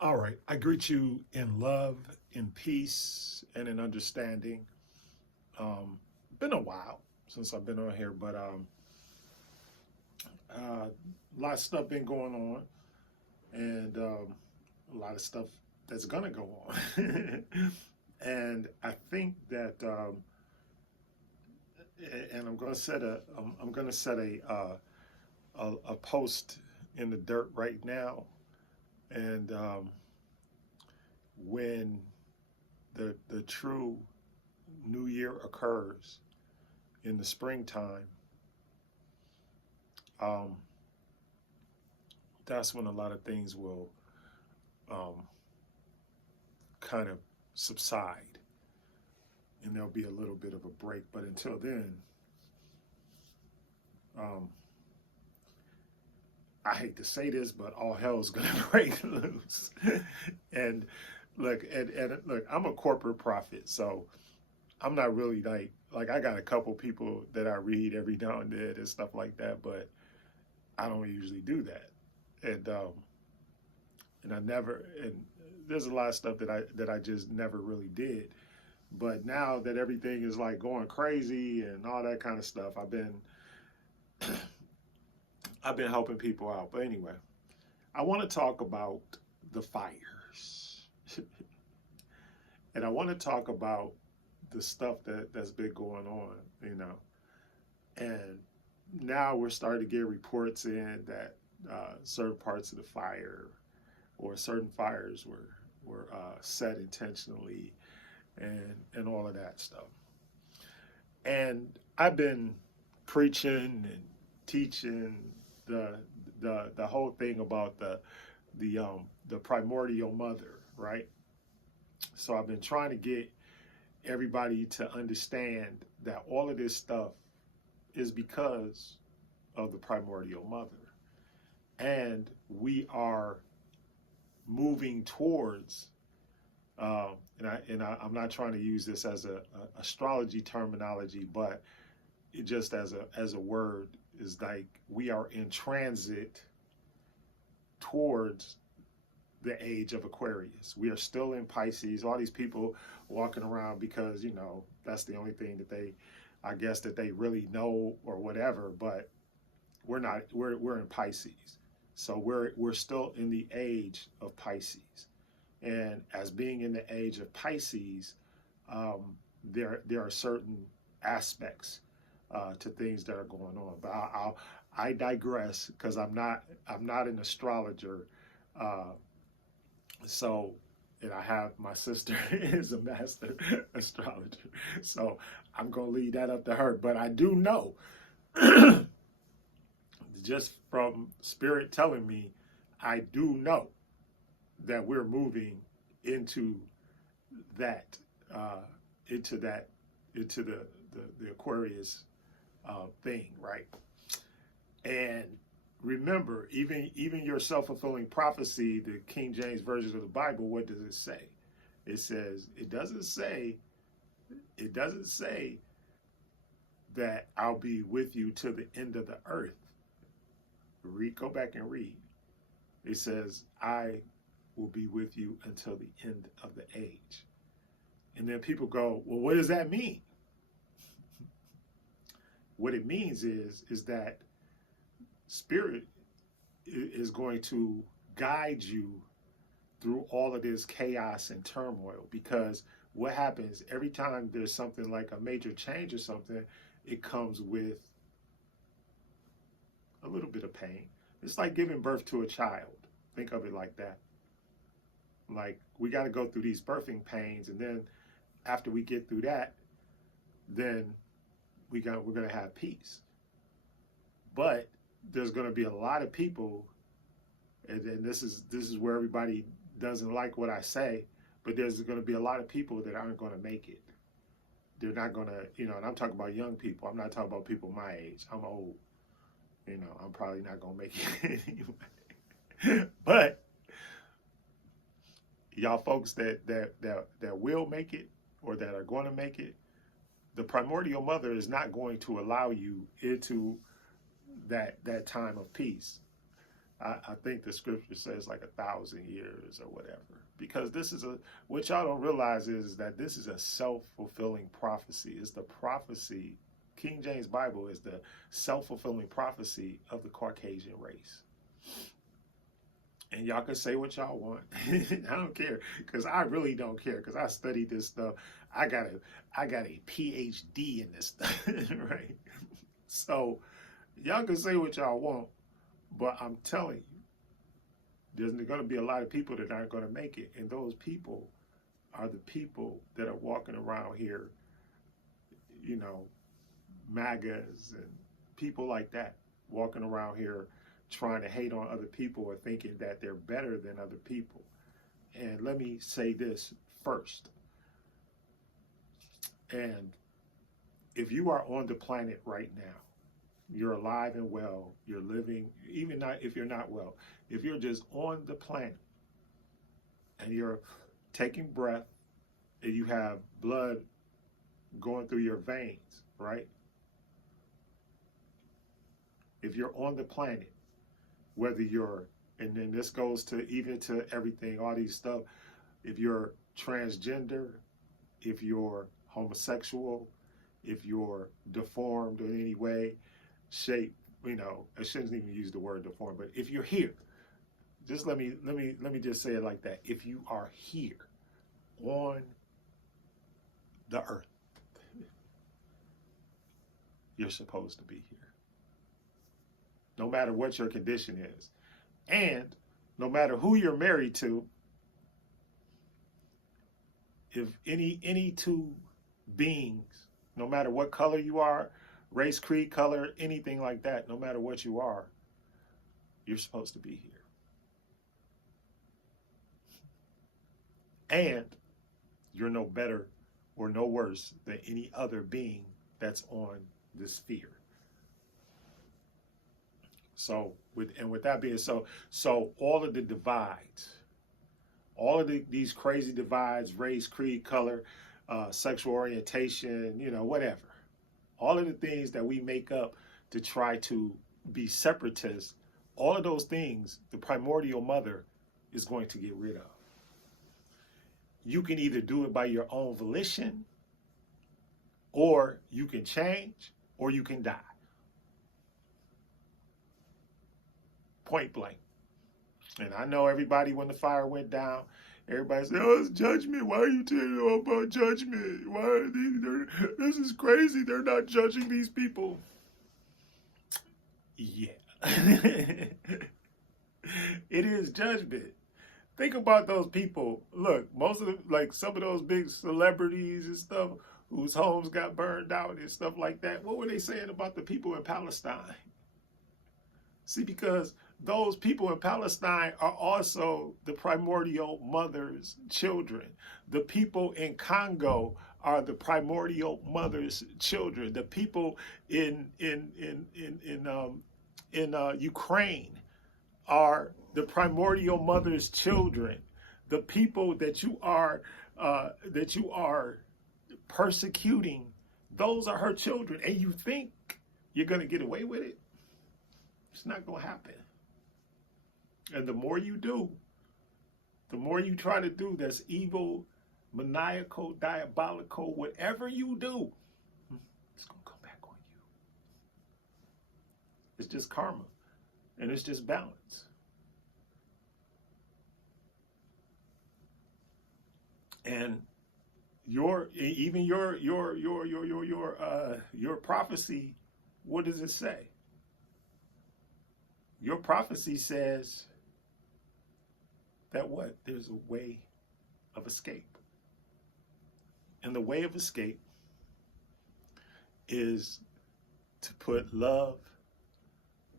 All right. I greet you in love, in peace, and in understanding. Been a while since I've been on here, but a lot of stuff been going on, and a lot of stuff that's gonna go on. And I think that, and I'm gonna set a post in the dirt right now, and when the true new year occurs in the springtime, um, that's when a lot of things will um, kind of subside, and there'll be a little bit of a break. But until then, um, I hate to say this, but all hell's gonna break loose. and and look, I'm a corporate prophet, so I'm not really like I got a couple people that I read every now and then and stuff like that, but I don't usually do that. And I never, and there's a lot of stuff that I just never really did. But now that everything is like going crazy and all that kind of stuff, I've been helping people out. But anyway, I want to talk about the fires. And I want to talk about the stuff that's been going on, And now we're starting to get reports in that certain parts of the fire or certain fires were set intentionally, and all of that stuff. And I've been preaching and teaching the whole thing about the primordial mother, right? So I've been trying to get everybody to understand that all of this stuff is because of the primordial mother. And we are moving towards, I'm not trying to use this as a astrology terminology, but it just as a word is like we are in transit towards the age of Aquarius. We are still in Pisces. All these people walking around because that's the only thing that I guess that they really know or whatever. But we're not. We're in Pisces, so we're still in the age of Pisces. And as being in the age of Pisces, there are certain aspects to things that are going on. But I digress because I'm not an astrologer. So, and I have my sister is a master astrologer. So I'm going to leave that up to her. But I do know, just from spirit telling me, I do know that we're moving into that, into the Aquarius thing, right? And remember, even your self-fulfilling prophecy, the King James Version of the Bible, what does it say? It says, it doesn't say that I'll be with you to the end of the earth. Go back and read. It says, I will be with you until the end of the age. And then people go, well, what does that mean? What it means is that Spirit is going to guide you through all of this chaos and turmoil, because what happens every time there's something like a major change or something, it comes with a little bit of pain. It's like giving birth to a child. Think of it like that. Like, we got to go through these birthing pains, and then after we get through that, then we're going to have peace. But there's going to be a lot of people, and then this is where everybody doesn't like what I say, but there's going to be a lot of people that aren't going to make it. They're not going to, and I'm talking about young people. I'm not talking about people my age. I'm old. I'm probably not going to make it anyway. But y'all folks that will make it, or that are going to make it, the primordial mother is not going to allow you into that time of peace. I think the scripture says like 1,000 years or whatever. Because this is what y'all don't realize is that this is a self-fulfilling prophecy. It's the prophecy, King James Bible is the self-fulfilling prophecy of the Caucasian race. And y'all can say what y'all want. I don't care, because I really don't care, because I studied this stuff. I got a PhD in this stuff, right? So y'all can say what y'all want, but I'm telling you, there's going to be a lot of people that aren't going to make it. And those people are the people that are walking around here, you know, MAGAs and people like that, walking around here trying to hate on other people or thinking that they're better than other people. And let me say this first. And if you are on the planet right now, you're alive and well, you're living, even not if you're not well, if you're just on the planet and you're taking breath and you have blood going through your veins, right? If you're on the planet, whether you're, and then this goes to even to everything, all these stuff, if you're transgender, if you're homosexual, if you're deformed in any way, shape, you know, I shouldn't even use the word deformed, but if you're here, just let me just say it like that. If you are here on the earth, you're supposed to be here. No matter what your condition is. And no matter who you're married to, if any two beings, no matter what color you are, race, creed, color, anything like that, no matter what you are, you're supposed to be here. And you're no better or no worse than any other being that's on this sphere. So with that being so all of the divides, all of these crazy divides, race, creed, color, sexual orientation, you know, whatever, all of the things that we make up to try to be separatists, all of those things, the primordial mother is going to get rid of. You can either do it by your own volition, or you can change, or you can die. Point blank. And I know everybody, when the fire went down, everybody said, oh, it's judgment. Why are you telling about judgment? Why are this is crazy. They're not judging these people. Yeah. It is judgment. Think about those people. Look, most of them, like some of those big celebrities and stuff whose homes got burned out and stuff like that. What were they saying about the people in Palestine? See, because those people in Palestine are also the primordial mother's children. The people in Congo are the primordial mother's children. The people in Ukraine are the primordial mother's children. The people that you are persecuting, those are her children. And you think you're going to get away with it? It's not going to happen. And the more you do, the more you try to do that's evil, maniacal, diabolical, whatever you do, it's going to come back on you. It's just karma. And it's just balance. And your prophecy, what does it say? Your prophecy says that what? There's a way of escape. And the way of escape is to put love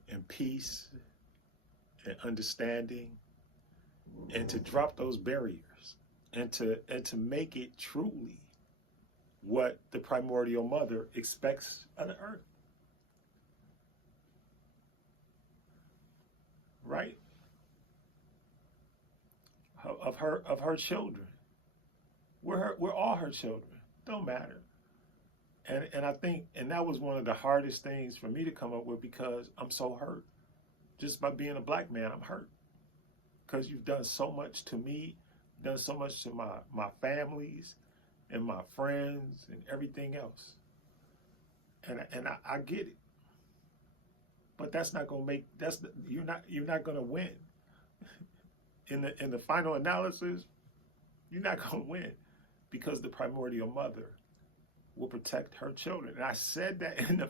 and peace and understanding, and to drop those barriers, and to make it truly what the primordial mother expects of the earth. Right? Of her children. We're all her children. Don't matter. And I think, and that was one of the hardest things for me to come up with, because I'm so hurt. Just by being a black man, I'm hurt. Because you've done so much to me, done so much to my families and my friends and everything else. And I get it. But that's not gonna make you're not gonna win. In the final analysis, you're not gonna win, because the primordial mother will protect her children. And I said that in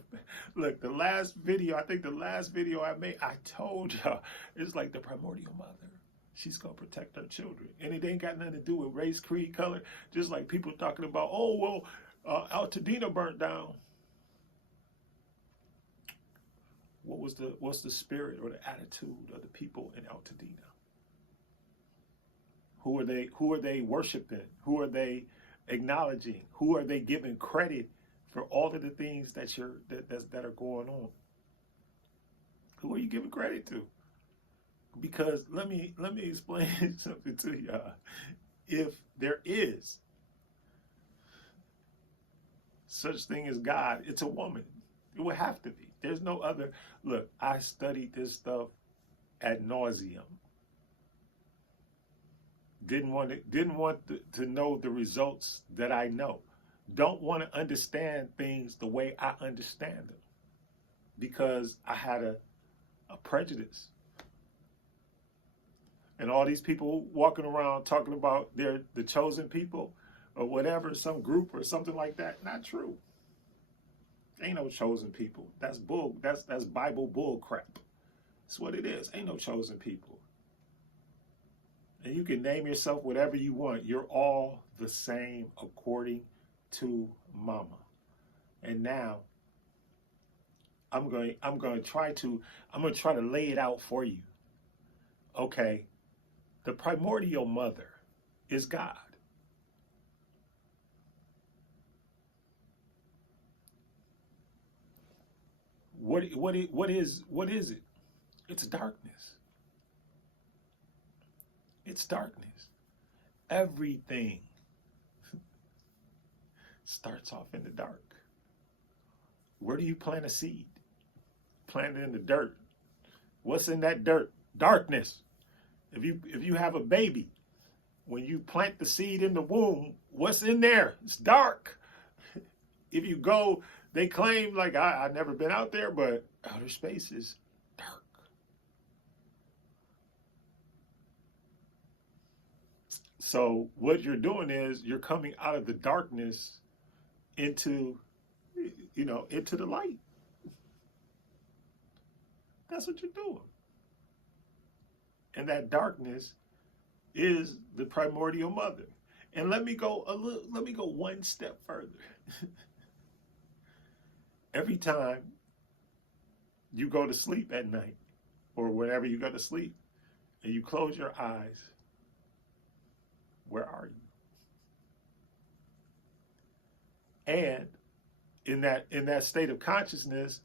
the last video, I think the last video I made, I told y'all, it's like the primordial mother. She's going to protect her children. And it ain't got nothing to do with race, creed, color. Just like people talking about, oh, well, Altadena burnt down. What's the spirit or the attitude of the people in Altadena? Who are they worshiping? Who are they acknowledging? Who are they giving credit for all of the things that are going on? Who are you giving credit to? Because let me explain something to y'all. If there is such thing as God, it's a woman. It would have to be. There's no other. Look, I studied this stuff ad nauseum. Didn't want to know the results that I know. Don't want to understand things the way I understand them, because I had a prejudice. And all these people walking around talking about they're the chosen people or whatever, some group or something like that. Not true. Ain't no chosen people. That's bull. That's Bible bull crap. That's what it is. Ain't no chosen people. And you can name yourself whatever you want. You're all the same according to Mama. And now I'm going to try to lay it out for you. Okay. The primordial mother is God. What is it? It's darkness. It's darkness. Everything starts off in the dark. Where do you plant a seed? Plant it in the dirt. What's in that dirt? Darkness. If you have a baby, when you plant the seed in the womb, what's in there? It's dark. If you go, they claim, like, I've never been out there, but outer space is dark. So what you're doing is you're coming out of the darkness into the light. That's what you're doing. And that darkness is the primordial mother. And let me go one step further. Every time you go to sleep at night, or whenever you go to sleep, and you close your eyes, where are you? And in that state of consciousness,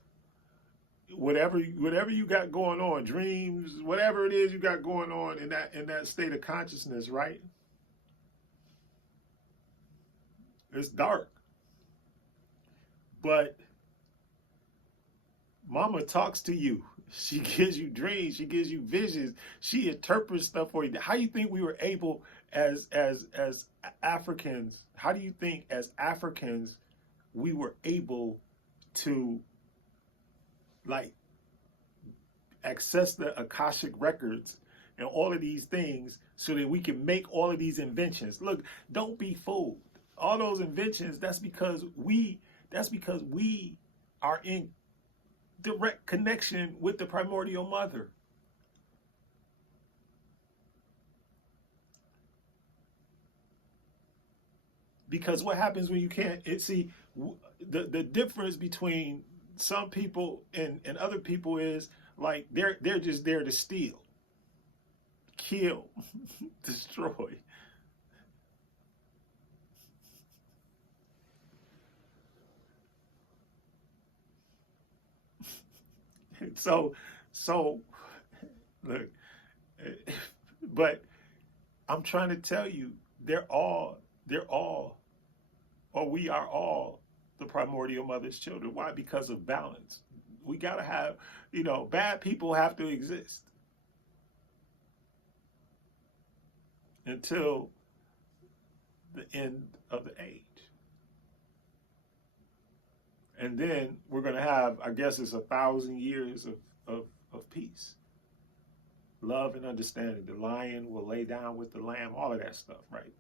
whatever you got going on, dreams, whatever it is you got going on in that state of consciousness, right? It's dark. But Mama talks to you. She gives you dreams. She gives you visions. She interprets stuff for you. How do you think we were able as Africans? How do you think as Africans we were able to access the Akashic records and all of these things so that we can make all of these inventions? Look, don't be fooled. All those inventions, that's because we are in direct connection with the primordial mother. Because what happens when you can't, the difference between some people and other people is, like, they're just there to steal, kill, destroy. So look, but I'm trying to tell you, we are all the primordial mother's children. Why? Because of balance. We got to have, bad people have to exist until the end of the age. And then we're going to have, I guess it's 1,000 years of peace, love, and understanding. The lion will lay down with the lamb, all of that stuff, right?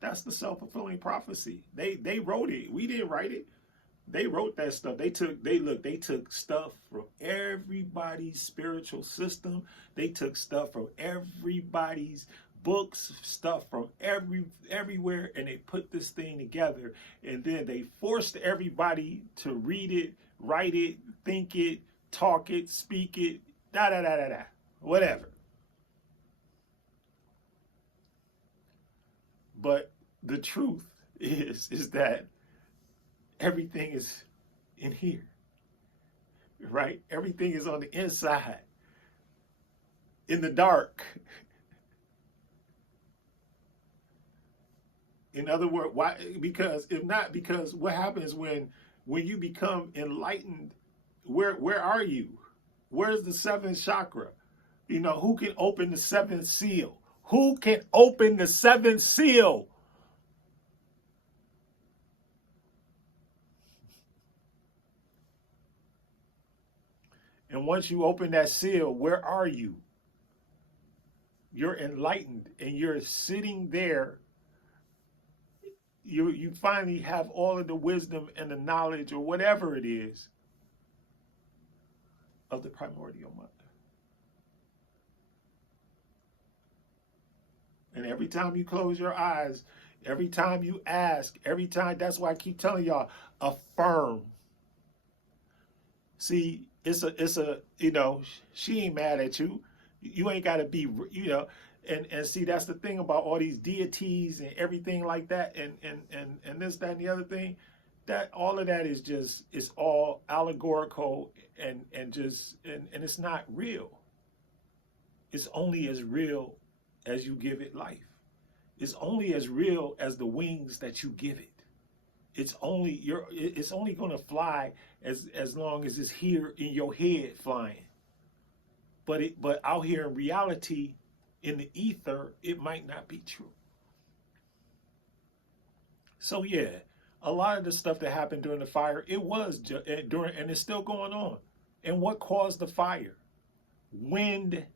That's the self-fulfilling prophecy. They wrote it. We didn't write it. They wrote that stuff. They took stuff from everybody's spiritual system. They took stuff from everybody's books, stuff from everywhere, and they put this thing together. And then they forced everybody to read it, write it, think it, talk it, speak it, whatever. But the truth is that everything is in here, right? Everything is on the inside, in the dark. In other words, why? Because if not, because what happens when you become enlightened? Where are you? Where's the seventh chakra? Who can open the seventh seal? Who can open the seventh seal? And once you open that seal, where are you? You're enlightened and you're sitting there. You finally have all of the wisdom and the knowledge, or whatever it is, of the primordial mind. And every time you close your eyes, every time you ask, every time, that's why I keep telling y'all, affirm. See, it's a, she ain't mad at you. You ain't got to be, and see, that's the thing about all these deities and everything like that, and this, that, and the other thing, that all of that is just, it's all allegorical and it's not real. It's only as real as you give it life. It's only as real as the wings that you give it. It's only going to fly as long as it's here in your head flying. But out here in reality, in the ether, it might not be true. So yeah, a lot of the stuff that happened during the fire, it was and it's still going on. And what caused the fire? Wind.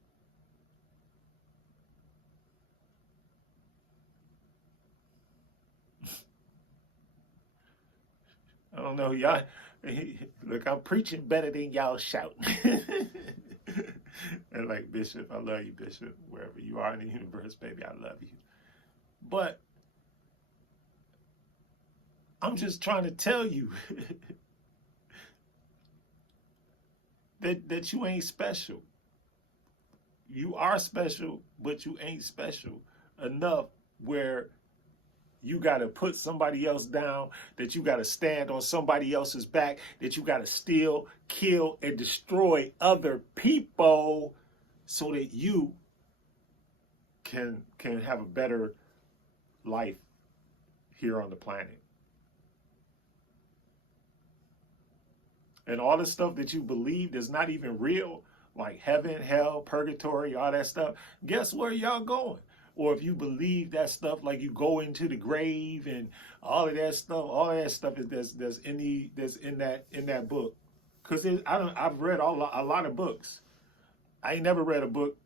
I don't know, y'all. Look, I'm preaching better than y'all shouting. And like, Bishop, I love you, Bishop. Wherever you are in the universe, baby, I love you. But I'm just trying to tell you that you ain't special. You are special, but you ain't special enough where you got to put somebody else down, that you got to stand on somebody else's back, that you got to steal, kill, and destroy other people so that you can have a better life here on the planet. And all the stuff that you believe is not even real, like heaven, hell, purgatory, all that stuff, guess where y'all going? Or if you believe that stuff, like you go into the grave and all of that stuff is that's in that book. Because I've read a lot of books. I ain't never read a book,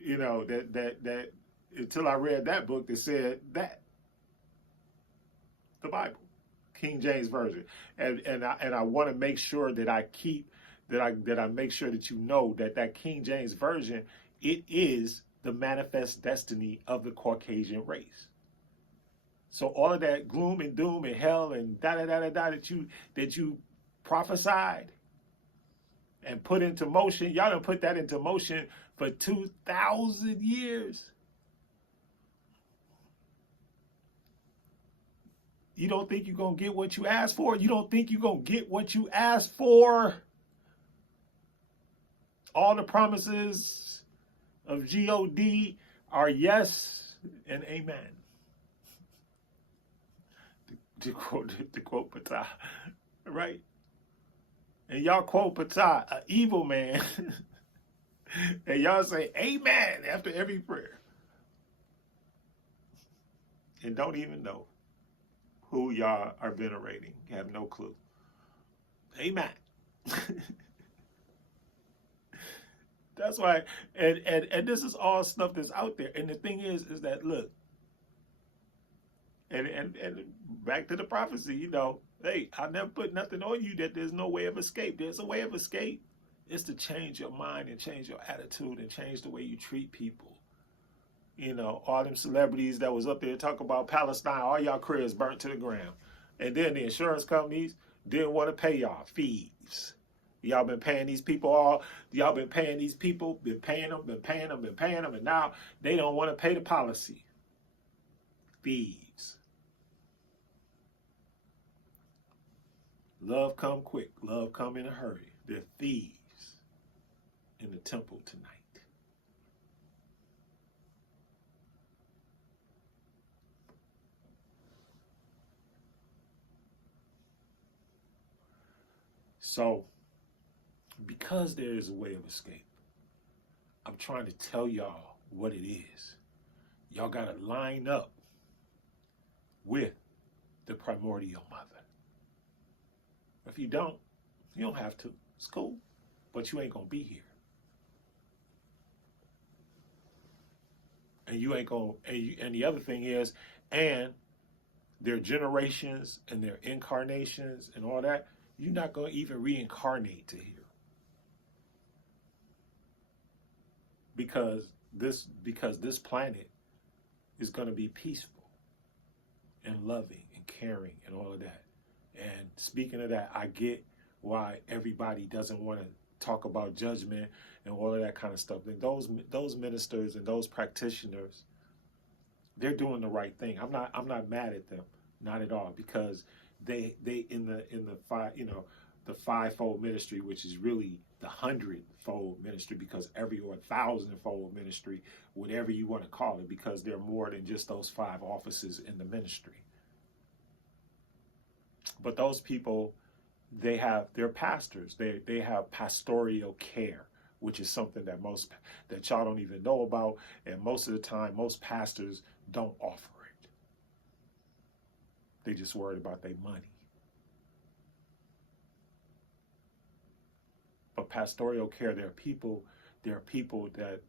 that until I read that book that said that. The Bible, King James Version, and I want to make sure that I make sure that you know that King James Version, it is the manifest destiny of the Caucasian race. So all of that gloom and doom and hell and that you prophesied and put into motion, y'all done put that into motion for 2,000 years. You don't think you're going to get what you asked for? You don't think you're going to get what you asked for? All the promises of God are yes and amen. To quote Patah, right? and y'all quote Patah, an evil man, and y'all say amen after every prayer, and don't even know who y'all are venerating. You have no clue. Amen. That's why, and this is all stuff that's out there. And the thing is that look, and back to the prophecy, you know, hey, I never put nothing on you that there's no way of escape. There's a way of escape. It's to change your mind and change your attitude and change the way you treat people. You know, all them celebrities that was up there talking about Palestine, all y'all careers burnt to the ground. And then the insurance companies didn't want to pay y'all. Thieves. Y'all been paying these people been paying them, and now they don't want to pay the policy. Thieves. Love come quick, love come in a hurry. They're thieves in the temple tonight. So, because there is a way of escape, I'm trying to tell y'all what it is. Y'all got to line up with the primordial mother. If you don't have to. It's cool, but you ain't going to be here. And you ain't going to, and the other thing is, and their generations and their incarnations and all that, you're not going to even reincarnate to here. Because this planet is going to be peaceful and loving and caring and all of that. And speaking of that, I get why everybody doesn't want to talk about judgment and all of that kind of stuff. And those ministers and those practitioners, they're doing the right thing. I'm not mad at them, not at all, because they in the fivefold ministry, which is really the 100-fold ministry, because or 1,000-fold ministry, whatever you want to call it, because they're more than just those 5 offices in the ministry. But those people, they're pastors. They have pastoral care, which is something that y'all don't even know about, and most of the time, most pastors don't offer it. They just worried about their money. But pastoral care, there are people that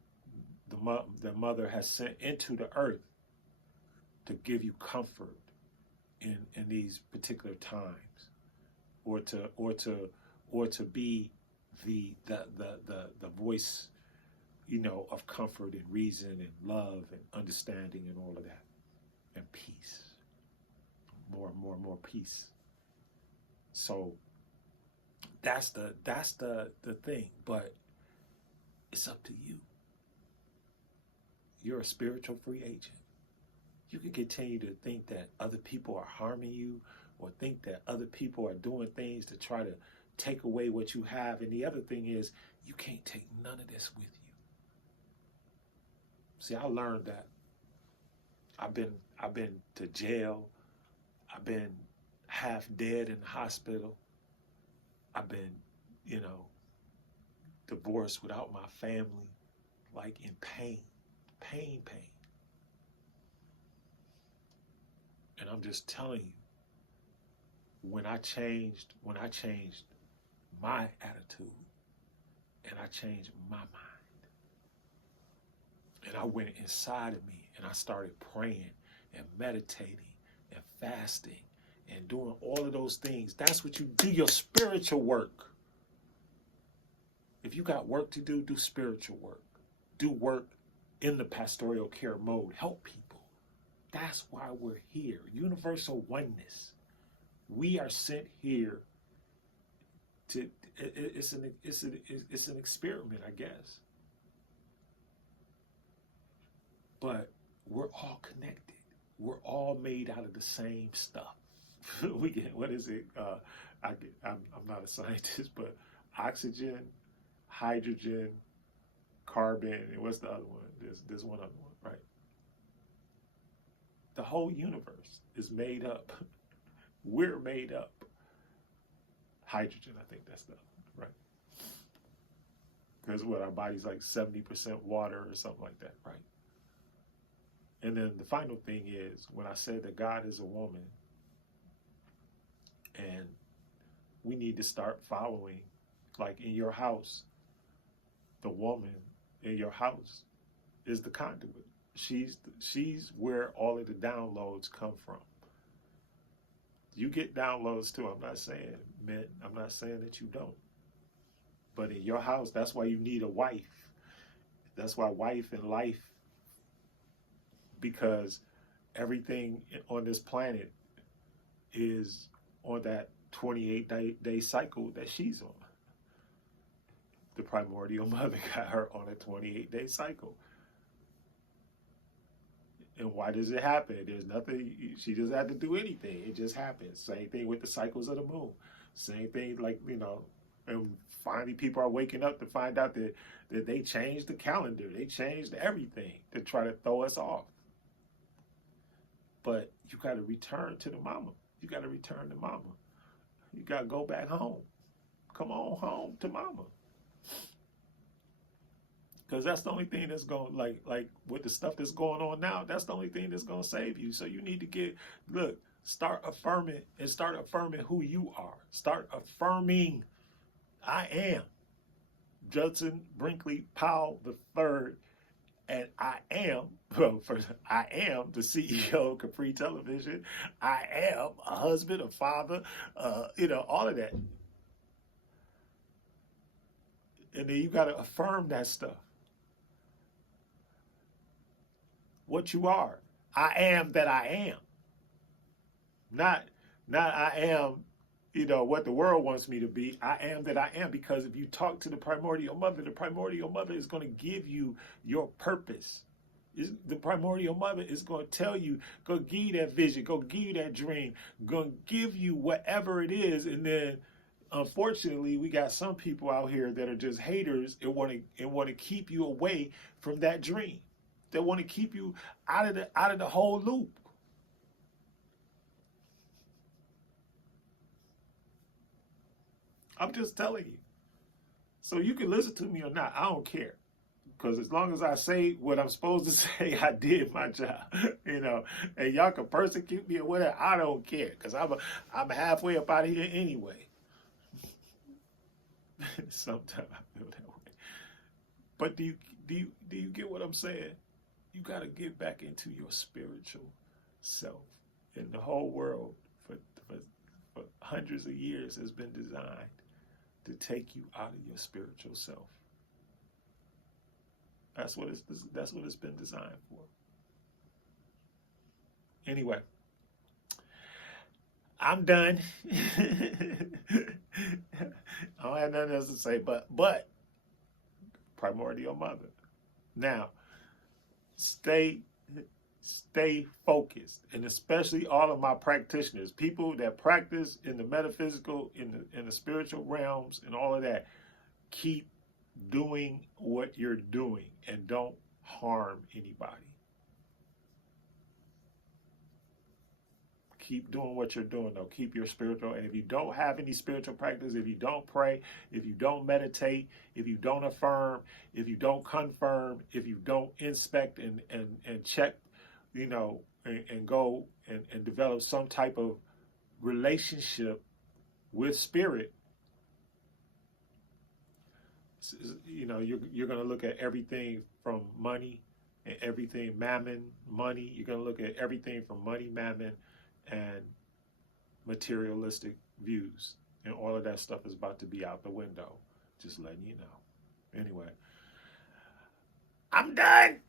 the mother has sent into the earth to give you comfort in these particular times, or to be the voice, you know, of comfort and reason and love and understanding and all of that, and peace, more peace. So that's the thing, but it's up to you. You're a spiritual free agent. You can continue to think that other people are harming you, or think that other people are doing things to try to take away what you have. And the other thing is, you can't take none of this with you. See, I learned that. I've been to jail. I've been half dead in the hospital. I've been, you know, divorced without my family, like in pain. And I'm just telling you, when I changed my attitude and I changed my mind, and I went inside of me and I started praying and meditating and fasting and doing all of those things, that's what you do, your spiritual work. If you got work to do, do spiritual work. Do work in the pastoral care mode. Help people. That's why we're here. Universal oneness. We are sent here to. It's an experiment, I guess. But we're all connected. We're all made out of the same stuff. We get, what is it? I'm not a scientist, but oxygen, hydrogen, carbon, and what's the other one? There's one other one, right? The whole universe is made up. We're made up. hydrogen, I think that's the, right? Because what, our body's like 70% water or something like that, right? And then the final thing is, when I said that God is a woman, and we need to start following, like in your house, the woman in your house is the conduit. She's where all of the downloads come from. You get downloads too. I'm not saying, men, I'm not saying that you don't. But in your house, that's why you need a wife. That's why wife and life, because everything on this planet is on that 28-day cycle that she's on. The primordial mother got her on a 28-day cycle. And why does it happen? There's nothing, she doesn't have to do anything. It just happens. Same thing with the cycles of the moon. Same thing, like, you know, and finally people are waking up to find out that they changed the calendar. They changed everything to try to throw us off. But you got to return to the mama. You got to return to mama. You got to go back home. Come on home to mama. Because that's the only thing that's going, like with the stuff that's going on now, that's the only thing that's going to save you. So you need to start affirming who you are. Start affirming, I am Judson Brinkley Powell III, and I am the CEO of Kheprii Television. I am a husband, a father, all of that. And then you got to affirm that stuff. What you are. I am that I am. Not I am, what the world wants me to be. I am that I am, because if you talk to the primordial mother is going to give you your purpose. The primordial mother is going to tell you, go give you that vision, go give you that dream, going to give you whatever it is. And then, unfortunately, we got some people out here that are just haters and want to keep you away from that dream. They want to keep you out of the whole loop. I'm just telling you. So you can listen to me or not. I don't care. Because as long as I say what I'm supposed to say, I did my job. And y'all can persecute me or whatever. I don't care. Because I'm halfway up out of here anyway. Sometimes I feel that way. But do you get what I'm saying? You got to get back into your spiritual self. And the whole world for hundreds of years has been designed to take you out of your spiritual self. That's what it's been designed for. Anyway, I'm done. I don't have nothing else to say, but primordial mother. Now, stay focused, and especially all of my practitioners, people that practice in the metaphysical, in the spiritual realms, and all of that. Keep doing what you're doing, and don't harm anybody. Keep doing what you're doing, though. Keep your spiritual. And if you don't have any spiritual practice, if you don't pray, if you don't meditate, if you don't affirm, if you don't confirm, if you don't inspect and check, and go and develop some type of relationship with spirit, you're going to look at everything from money and everything, mammon, money. You're going to look at everything from money, mammon, and materialistic views. And all of that stuff is about to be out the window. Just letting you know. Anyway, I'm done.